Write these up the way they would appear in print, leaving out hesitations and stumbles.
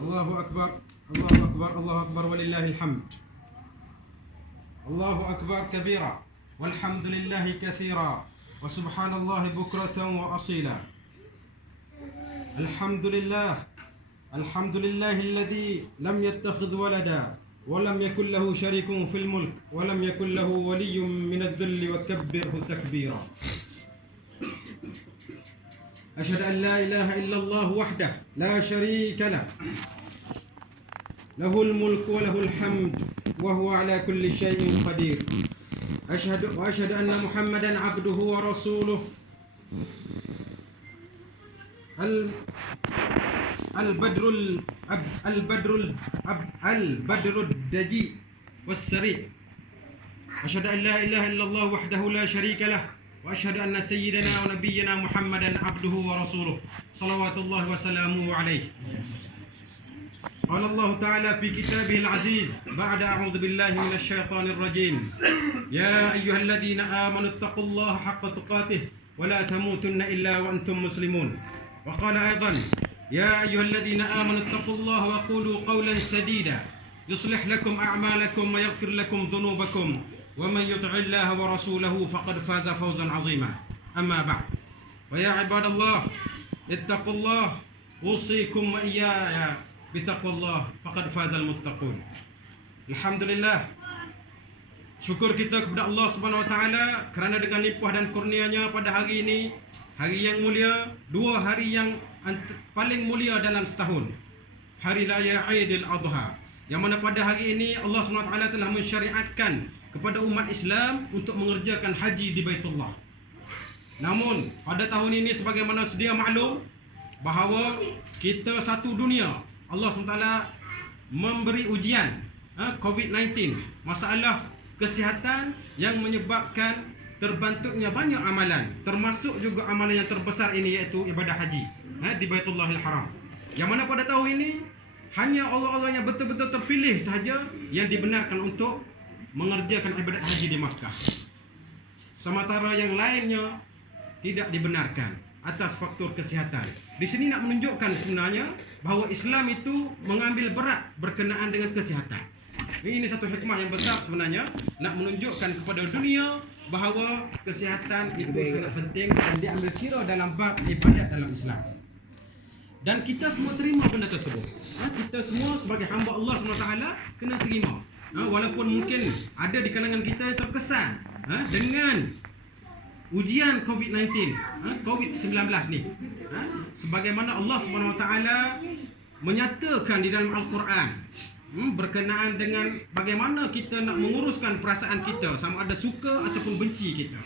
Allahu Akbar, Allahu Akbar, Allahu Akbar walillahil hamd. Allahu Akbar kabira walhamdulillahi katsira wa subhanallahi bukratan wa asila. Alhamdulillah, alhamdulillahilladzi lam yattakhidh walada wa lam yakul lahu syarikun fil mulk wa lam yakul lahu waliyyun minadh-dhilli wa kabbirhu takbira. أشهد أن لا إله إلا الله وحده لا شريك له له الملك وله الحمد وهو على كل شيء قدير وأشهد أن محمدا عبده ورسوله البدر الدجي والسريع. أشهد أن لا إله إلا الله وحده لا شريك له وأشهد أن سيدنا ونبينا محمدا عبده ورسوله صلوات الله وسلامه عليه. قال الله تعالى في كتابه العزيز بعد أعوذ بالله من الشيطان الرجيم: يا أيها الذين آمنوا اتقوا الله حق تقاته ولا تموتن إلا وأنتم مسلمون. وقال أيضا: يا أيها الذين آمنوا اتقوا الله وقولوا قولا سديدا يصلح لكم أعمالكم ويغفر لكم ذنوبكم ومن يطع الله ورسوله فقد فاز فوزا عظيما. أما بعد، ويا عباد الله اتقوا الله أوصيكم وإياي بتقوى الله فقد فاز المتقون. Alhamdulillah, syukur kita kepada Allah Subhanahu wa taala kerana dengan limpah dan kurnia-Nya pada hari ini, hari yang mulia, dua hari yang paling mulia dalam setahun, hari raya Aidil Adha, yang mana pada hari ini Allah Subhanahu wa taala telah mensyariatkan kepada umat Islam untuk mengerjakan haji di Baitullah. Namun pada tahun ini, sebagaimana sedia maklum bahawa kita satu dunia, Allah SWT memberi ujian COVID-19, masalah kesihatan yang menyebabkan terbantuknya banyak amalan, termasuk juga amalan yang terbesar ini, iaitu ibadah haji di Baitullahil Haram, yang mana pada tahun ini hanya orang-orang yang betul-betul terpilih sahaja yang dibenarkan untuk mengerjakan ibadat haji di Makkah. Sementara yang lainnya tidak dibenarkan atas faktor kesihatan. Di sini nak menunjukkan sebenarnya bahawa Islam itu mengambil berat berkenaan dengan kesihatan. Ini satu hikmah yang besar sebenarnya, nak menunjukkan kepada dunia bahawa kesihatan itu sangat penting dan diambil kira dalam bab ibadat dalam Islam. Dan kita semua terima benda tersebut. Kita semua sebagai hamba Allah SWT kena terima. Walaupun mungkin ada di kalangan kita yang terkesan dengan ujian COVID-19, COVID-19 ni, sebagaimana Allah SWT menyatakan di dalam Al-Quran berkenaan dengan bagaimana kita nak menguruskan perasaan kita, sama ada suka ataupun benci kita.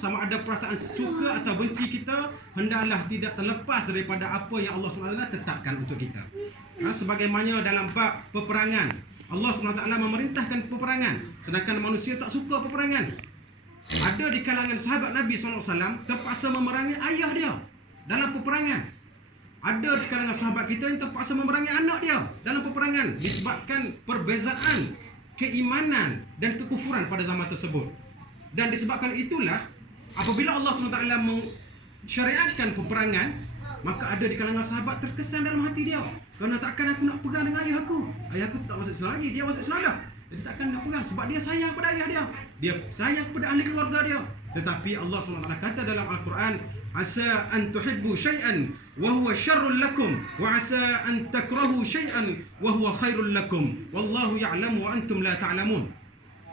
Sama ada perasaan suka atau benci kita, hendaklah tidak terlepas daripada apa yang Allah SWT tetapkan untuk kita. Sebagaimana dalam bab peperangan, Allah SWT memerintahkan peperangan, sedangkan manusia tak suka peperangan. Ada di kalangan sahabat Nabi SAW terpaksa memerangi ayah dia dalam peperangan. Ada di kalangan sahabat kita yang terpaksa memerangi anak dia dalam peperangan, disebabkan perbezaan keimanan dan kekufuran pada zaman tersebut. Dan disebabkan itulah, apabila Allah SWT mensyariatkan peperangan, maka ada di kalangan sahabat terkesan dalam hati dia, kerana takkan aku nak perang dengan ayah aku. Ayah aku tak masuk Islam lagi, dia masuk Islam dah. Jadi takkan nak perang, sebab dia sayang pada ayah dia, dia sayang kepada ahli keluarga dia. Tetapi Allah SWT kata dalam Al-Quran: asa an tuhibbu syai'an wa huwa syarrul lakum wa asa an takrahu syai'an wa huwa khairul lakum wallahu ya'lamu wa antum la ta'lamun.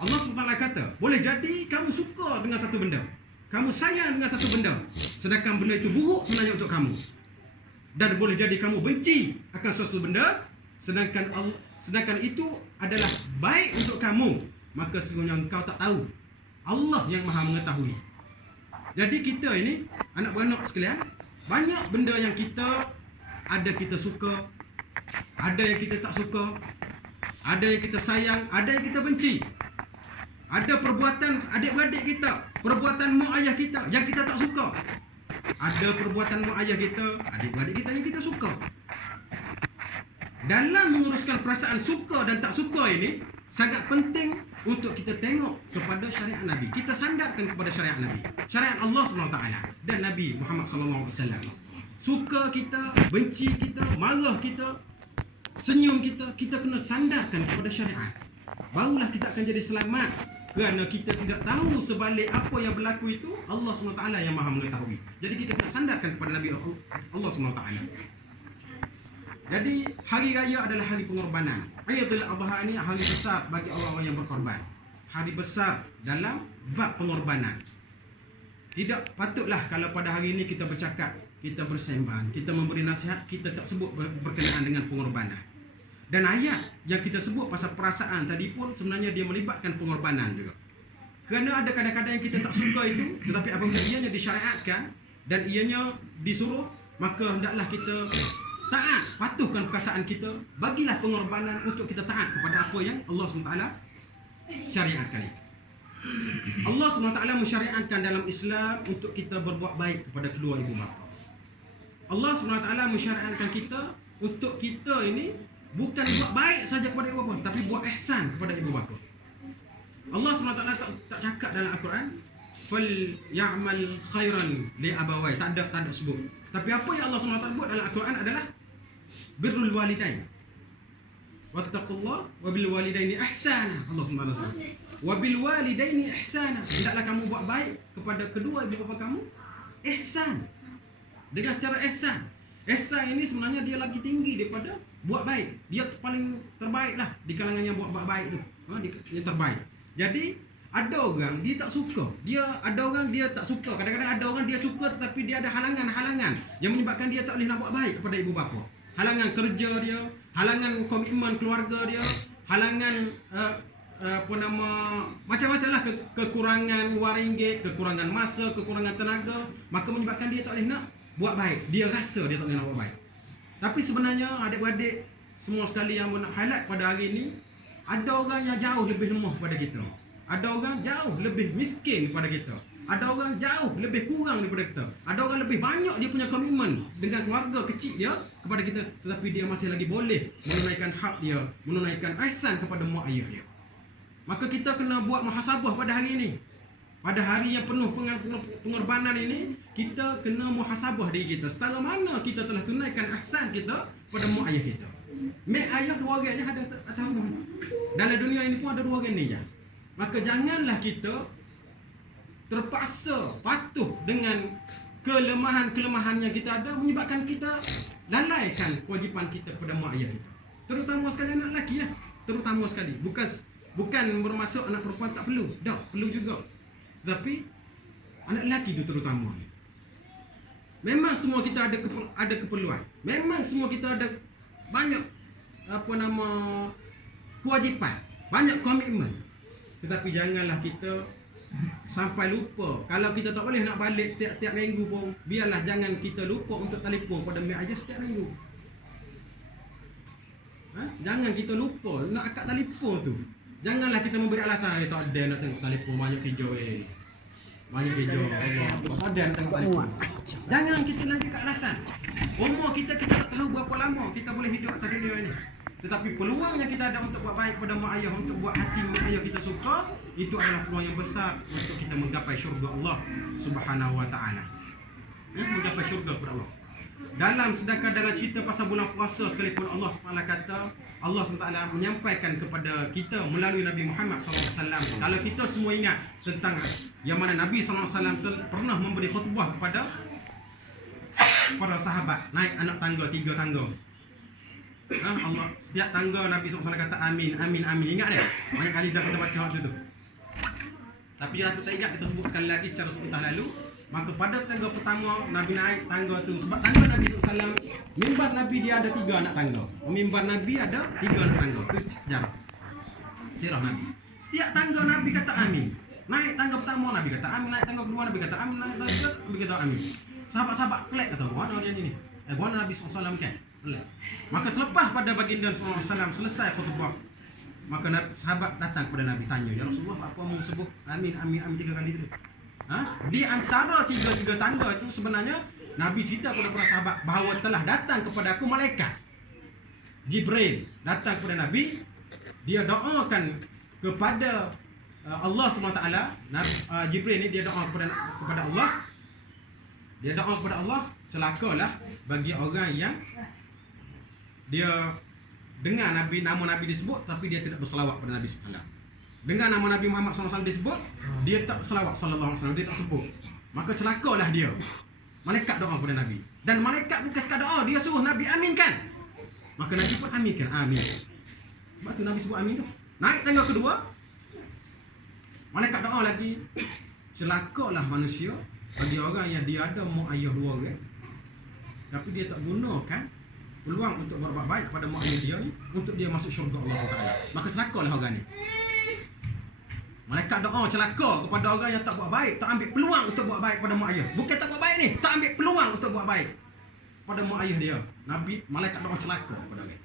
Allah SWT kata, boleh jadi kamu suka dengan satu benda, kamu sayang dengan satu benda, sedangkan benda itu buruk sebenarnya untuk kamu. Dan boleh jadi kamu benci akan sesuatu benda, sedangkan itu adalah baik untuk kamu. Maka sesungguhnya engkau tak tahu, Allah yang maha mengetahui. Jadi kita ini, anak beranak sekalian, banyak benda yang kita suka, ada yang kita tak suka, ada yang kita sayang, ada yang kita benci. Ada perbuatan adik-beradik kita, perbuatan mak ayah kita yang kita tak suka. Ada perbuatan mak ayah kita, adik-beradik kita yang kita suka. Dalam menguruskan perasaan suka dan tak suka ini, sangat penting untuk kita tengok kepada syariat Nabi. Kita sandarkan kepada syariat Nabi, syariat Allah SWT dan Nabi Muhammad SAW. Suka kita, benci kita, marah kita, senyum kita kena sandarkan kepada syariat. Barulah kita akan jadi selamat. Kerana kita tidak tahu sebalik apa yang berlaku itu, Allah SWT yang maha mengetahui. Jadi kita kena sandarkan kepada Nabi Allah SWT. Jadi hari raya adalah hari pengorbanan. Aidil Adha ini hari besar bagi orang-orang yang berkorban. Hari besar dalam bab pengorbanan. Tidak patutlah kalau pada hari ini kita bercakap, kita bersembang, kita memberi nasihat, kita tak sebut berkenaan dengan pengorbanan. Dan ayat yang kita sebut pasal perasaan tadi pun sebenarnya dia melibatkan pengorbanan juga. Kerana ada kadang-kadang yang kita tak suka itu, tetapi apabila ianya disyariatkan dan ianya disuruh, maka hendaklah kita taat, patuhkan perkataan kita, bagilah pengorbanan untuk kita taat kepada apa yang Allah SWT syariatkan. Allah SWT mensyariatkan dalam Islam untuk kita berbuat baik kepada kedua ibu bapa. Allah SWT mensyariatkan kita untuk kita ini bukan buat baik saja kepada ibu bapa, tapi buat ihsan kepada ibu bapa. Allah SWT tak cakap dalam Al-Quran fal ya'mal khairan li abawai, tak ada sebut. Tapi apa yang Allah SWT buat dalam Al-Quran adalah birrul walidain. Wattaqullah wa bil walidaini ihsana. Allah SWT sebut. Wa bil walidaini ihsana. Hendaklah kamu buat baik kepada kedua ibu bapa kamu ihsan. Dengan secara ihsan. Ihsan ini sebenarnya dia lagi tinggi daripada buat baik. Dia paling terbaik lah di kalangan yang buat baik tu. Dia terbaik. Jadi ada orang dia tak suka. Ada orang dia tak suka. Kadang-kadang ada orang dia suka tetapi dia ada halangan-halangan yang menyebabkan dia tak boleh nak buat baik kepada ibu bapa. Halangan kerja dia, halangan komitmen keluarga dia, halangan macam-macam lah, kekurangan wang ringgit, kekurangan masa, kekurangan tenaga, maka menyebabkan dia tak boleh nak buat baik. Dia rasa dia tak boleh nak buat baik. Tapi sebenarnya adik-beradik semua sekali yang nak highlight pada hari ini, ada orang yang jauh lebih lemah pada kita. Ada orang jauh lebih miskin daripada kita. Ada orang jauh lebih kurang daripada kita. Ada orang lebih banyak dia punya komitmen dengan keluarga kecil dia kepada kita, tetapi dia masih lagi boleh menunaikan hak dia, menunaikan ihsan kepada mak ayah dia. Maka kita kena buat muhasabah pada hari ini. Pada hari yang penuh pengorbanan ini, kita kena muhasabah diri kita. Setara mana kita telah tunaikan ihsan kita pada mak ayah kita. Mak ayah dua orang je ada tahu. Dalam dunia ini pun ada dua orang ni je. Maka janganlah kita terpaksa patuh dengan kelemahan-kelemahan yang kita ada menyebabkan kita lalaikan kewajipan kita kepada mak ayah kita. Terutama sekali anak lelaki lah. Terutama sekali. Bukan bermaksud anak perempuan tak perlu. Tak, perlu juga. Tapi anak lelaki itu terutama. Memang semua kita ada keperluan. Memang semua kita ada banyak kewajipan, banyak komitmen. Tetapi janganlah kita sampai lupa. Kalau kita tak boleh nak balik setiap minggu pun, biarlah jangan kita lupa untuk telefon pada mak ayah setiap minggu. Jangan kita lupa nak akad telefon tu. Janganlah kita memberi alasan tak ada nak tengok telefon, banyak kerja banyak kerja Allah. Tak ada nak tengok telefon. Jangan kita lagi kat alasan. Umur kita tak tahu berapa lama kita boleh hidup atas dunia ini. Tetapi peluang yang kita ada untuk buat baik kepada mak ayah, untuk buat hati mak ayah kita suka, itu adalah peluang yang besar untuk kita menggapai syurga Allah Subhanahu wa taala. Menggapai syurga kepada Allah. Sedangkan dalam cerita pasal bulan puasa sekalipun Allah SWT kata, Allah SWT menyampaikan kepada kita melalui Nabi Muhammad SAW. Kalau kita semua ingat tentang yang mana Nabi SAW pernah memberi khutbah kepada para sahabat, naik anak tangga, 3 tangga. Allah, setiap tangga Nabi SAW kata amin, amin, amin. Ingat dia? Banyak kali dah kita baca waktu tu. Tapi yang aku tak ingat, kita sebut sekali lagi secara sebentar lalu. Maka pada tangga pertama Nabi naik tangga tu, sebab tangga Nabi SAW, mimbar Nabi dia ada 3 anak tangga. Mimbar Nabi ada 3 anak tangga. Itu sejarah sirah Nabi. Setiap tangga Nabi kata amin. Naik tangga pertama Nabi kata amin, naik tangga kedua Nabi kata amin, naik tangga ketiga Nabi kata amin. Sahabat-sahabat kelak kata, mana dia ni? Mana Nabi SAW kan? Maka selepas pada baginda SAW selesai khutbah, maka sahabat datang kepada Nabi tanya, ya Rasulullah, apa mu sebut amin, amin, amin 3 kali tu? Di antara 3 tanda itu sebenarnya Nabi cerita kepada para sahabat bahawa telah datang kepada aku malaikat Jibril, datang kepada Nabi. Dia doakan kepada Allah SWT. Jibril ni dia doa kepada Allah. Dia doa kepada Allah, celakalah bagi orang yang dia dengar nama Nabi disebut tapi dia tidak berselawat pada Nabi SAW. Dengar nama Nabi Muhammad SAW disebut, dia tak selawat sallallahu alaihi wasallam, dia tak sebut. Maka celakalah dia. Malaikat doa kepada Nabi. Dan malaikat bukan sekadar doa, dia suruh Nabi aminkan. Maka Nabi pun aminkan, amin. Sebab tu Nabi sebut amin tu. Naik tangga kedua, malaikat doa lagi. Celakalah manusia bagi orang yang dia ada mak ayah dua orang, tapi dia tak gunakan peluang untuk berbuat baik kepada mak ayah dia ni untuk dia masuk syurga Allah SWT. Maka celakalah orang ni. Malaikat doa celaka kepada orang yang tak buat baik, tak ambil peluang untuk buat baik pada mak ayah. Bukan tak buat baik ni, tak ambil peluang untuk buat baik pada mak ayah dia. Nabi, malaikat doa celaka kepada orang.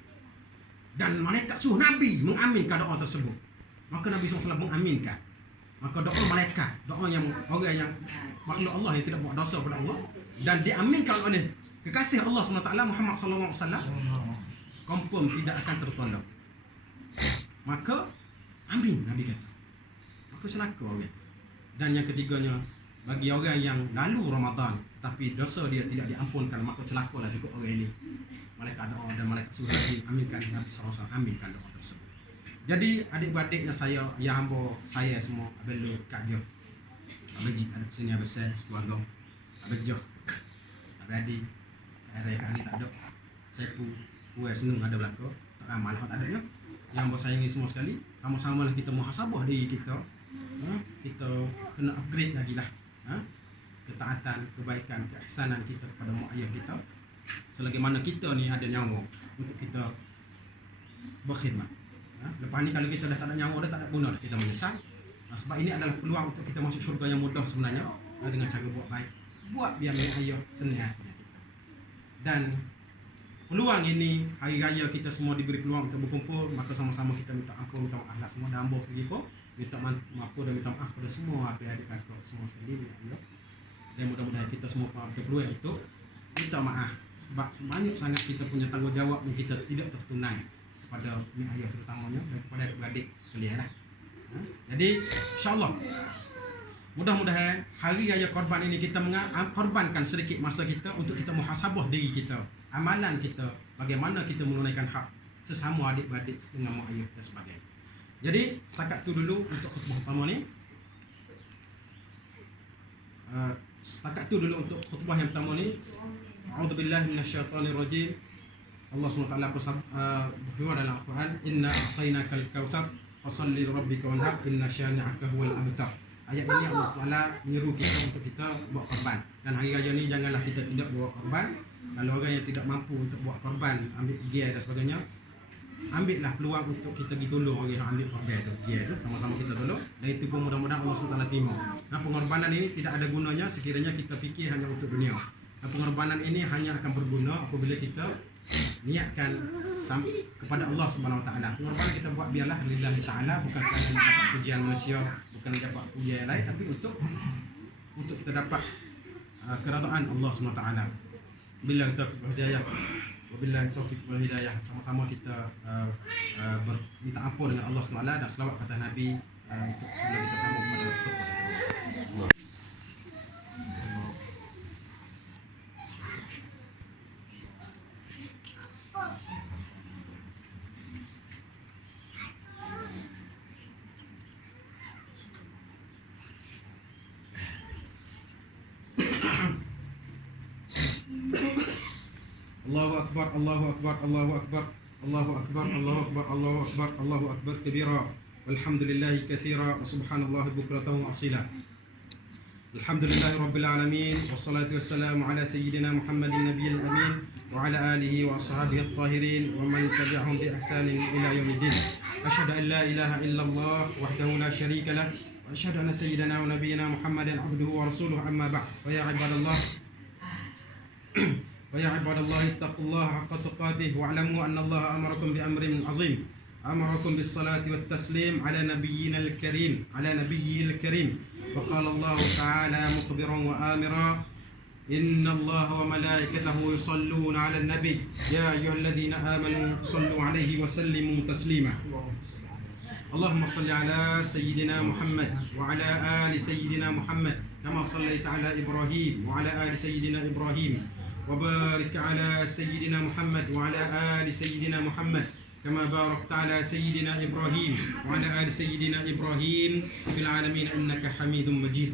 Dan malaikat suruh Nabi mengaminkan doa tersebut. Maka Nabi SAW mengaminkan. Maka doa malaikat, doa yang orang yang makhluk Allah yang tidak buat dosa kepada Allah, dan diaminkan oleh kekasih Allah SWT Muhammad SAW, confirm tidak akan tertolong. Maka amin, Nabi kata. Maka celaka orang. Dan yang ketiganya, bagi orang yang lalu Ramadan tapi dosa dia tidak diampunkan, maka celakalah juga orang ini. Malaikat doa dan malaikat suruh Nabi aminkan, Nabi SAW aminkan doa tersebut. Jadi adik-beradik yang hamba saya semua, abelu kat dia. Abang ada sini besar keluarga. Abang Joh. Abang Adi. Ada yang ni tak ada. Saya pun senang ada belaka. Tak ramai lah tak ada ya. Yang hamba sayangi semua sekali. Sama-sama lah kita muhasabah diri kita. Kita kena upgrade lagi lah. Ketaatan, kebaikan, keihsanan kita kepada mak ayah kita. Selagi mana kita ni ada nyawa untuk kita berkhidmat. Lepas ni kalau kita dah tak ada nyawa, dah tak ada guna, kita menyesal. Sebab ini adalah peluang untuk kita masuk syurga yang mudah sebenarnya, dengan cara buat baik. Buat biar mak ayah senang hati kita. Dan peluang ini, hari raya kita semua diberi peluang untuk berkumpul, maka sama-sama kita minta ampun, minta maaf lah semua dan hamba sendiri pun minta maaf dan minta maaf kepada semua adik-adik kakak semua sekali ya. Dan mudah-mudahan kita semua berpeluang untuk minta maaf sebab sebanyak sangat kita punya tanggungjawab yang kita tidak tertunai kepada mak ayah terutamanya dan kepada adik-adik sekalian lah. Jadi insyaAllah mudah-mudahan hari raya korban ini kita korbankan sedikit masa kita untuk kita muhasabah diri kita, amalan kita, bagaimana kita menunaikan hak sesama adik-beradik dengan mak ayah dan sebagainya. Jadi setakat tu dulu untuk khutbah pertama ni. Setakat tu dulu untuk khutbah yang pertama ni. A'udzubillahi minasyaitonirrajim. Allah SWT berfirman dalam Al-Quran, Inna a'tainakal kautsar fasalli lirabbika wanhar inna syani'aka huwal abtar. Ayat ini Allah SWT menyeru kita untuk kita buat korban. Dan hari raya ni janganlah kita tidak buat korban. Kalau orang yang tidak mampu untuk buat korban, ambil gear dan sebagainya, ambillah peluang untuk kita pergi tolong orang yang ambil korban tu, gear tu, sama-sama kita tolong. Dan itu pun mudah-mudahan Allah SWT terima. Nah, pengorbanan ini tidak ada gunanya sekiranya kita fikir hanya untuk dunia. Dan pengorbanan ini hanya akan berguna apabila kita niatkan kepada Allah Subhanahu Wa Taala. Pengorbanan kita buat biarlah lillahi taala, bukan sekadar nak dapat pujian manusia, bukan dapat pujian yang lain, tapi untuk kita dapat keridaan Allah Subhanahu Wa Taala. Billahi taufiq wal hidayah. Wabillahi taufiq wal hidayah. Sama-sama kita minta ampun dengan Allah Subhanahu Wa Taala dan selawat kata Nabi untuk sebelum kita sambung kepada khutbah. Allahu akbar, Allahu akbar, Allahu akbar, Allahu akbar, Allahu akbar, Allahu akbar, Allahu akbar kabira. Walhamdulillahi katsira wa subhanallahi bukratan wa asila. Alhamdulillahi rabbil alamin wassalatu wassalamu ala sayyidina Muhammadin nabiyil amin wa ala alihi wa ashabihi at-tahirin wa man tabi'ahum bi ihsanin ila yaumiddin. Asyhadu an la ilaha illallah wahdahu la syarika lah wa asyhadu anna sayyidina wa nabiyyina Muhammadan abduhu wa rasuluhu amma ba'd. Wa ya ibadallah ويا عباد الله اتقوا الله حق تقاته واعلموا أن الله أمركم بأمر عظيم أمركم بالصلاة والتسليم على نبينا الكريم وقال الله تعالى مخبرا وآمرا إن الله وملائكته يصلون على النبي يا أيها الذين آمنوا صلوا عليه وسلموا تسليما اللهم صل على سيدنا محمد وعلى آل سيدنا محمد كما صليت على إبراهيم وعلى آل سيدنا إبراهيم وبارك على سيدنا محمد وعلى آل سيدنا محمد كما باركت على سيدنا إبراهيم وعلى آل سيدنا إبراهيم في العالمين إنك حميد مجيد.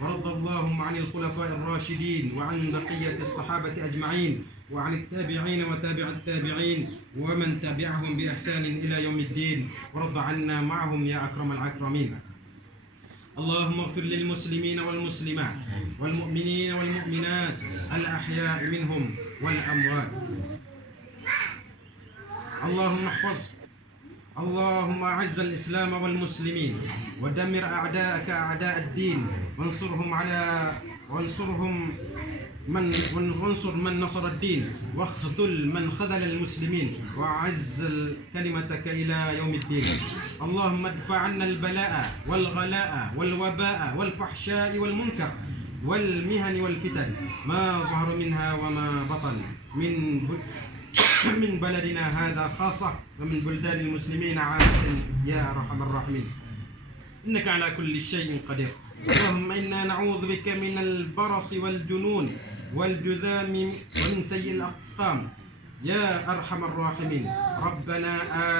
ورضى اللهم عن الخلفاء الراشدين وعن بقية الصحابة أجمعين وعن التابعين وتابع التابعين ومن تبعهم بإحسان إلى يوم الدين، ورضى عنا معهم يا أكرم الأكرمين. اللهم اغفر للمسلمين والمسلمات والمؤمنين والمؤمنات الأحياء منهم والأموات. اللهم أعز الإسلام والمسلمين ودمر أعداءك أعداء الدين وانصر من نصر الدين واخذل من خذل المسلمين وأعز كلمتك إلى يوم الدين. اللهم ادفع عنا البلاء والغلاء والوباء والفحشاء والمنكر والمهن والفتن ما ظهر منها وما بطن من بلدنا هذا خاصة ومن بلدان المسلمين عامة يا أرحم الراحمين، إنك على كل شيء قدير. اللهم إنا نعوذ بك من البرص والجنون والجذام ومن سيء الأسقام يا أرحم الراحمين. ربنا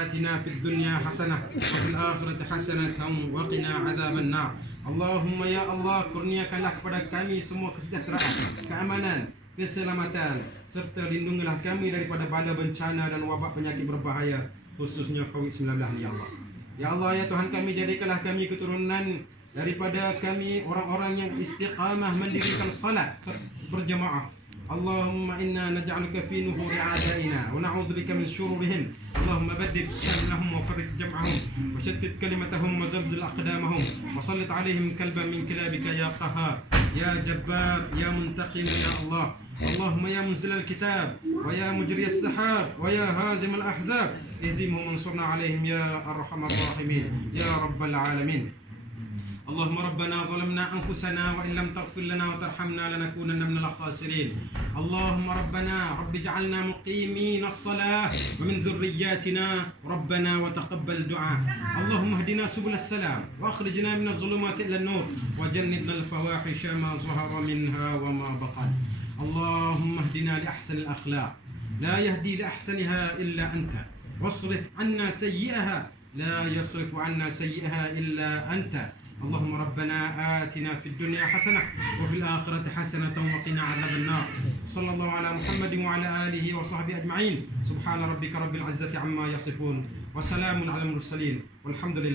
آتنا في الدنيا حسنة وفي الآخرة حسنة وقنا عذاب النار. Allahumma ya Allah, kurniakanlah kepada kami semua kesejahteraan, keamanan, keselamatan, serta lindungilah kami daripada bala bencana dan wabak penyakit berbahaya, khususnya COVID-19 ya Allah. Ya Allah ya Tuhan kami, jadikanlah kami keturunan daripada kami orang-orang yang istiqamah mendirikan salat berjamaah. Allahumma inna naj'aluka fi nuhuri a'daina wa na'udzu bika min syururihim. Allahumma baddid shamlahum wa farrij jam'ahum wa shattit kalimatahum wa zabzil aqdamahum wa sallit 'alaihim kalban min kilabika ya qahhar ya jabbar ya muntaqim ya Allah. Allahumma ya munzil al-kitab wa ya mujri as-sahab wa ya hazim al-ahzab ihzimhum wansurna 'alaihim ya arhamar rahimin ya rabbal alamin. اللهم ربنا ظلمنا أنفسنا وإن لم تغفر لنا وترحمنا لنكونن من الخاسرين. اللهم ربنا اجعلنا مقيمين الصلاة ومن ذرياتنا ربنا وتقبل دعاء. اللهم اهدنا سبل السلام وأخرجنا من الظلمات إلى النور وجنبنا الفواحش ما ظهر منها وما بطن. اللهم اهدنا لأحسن الأخلاق لا يهدي لأحسنها إلا أنت، واصرف عنا سيئها لا يصرف عنا سيئها إلا أنت. اللهم ربنا آتنا في الدنيا حسنة وفي الآخرة حسنة وقنا عذاب النار. صلى الله على محمد وعلى آله وصحبه أجمعين. سبحان ربك رب العزة عما يصفون وسلام على المرسلين والحمد لله.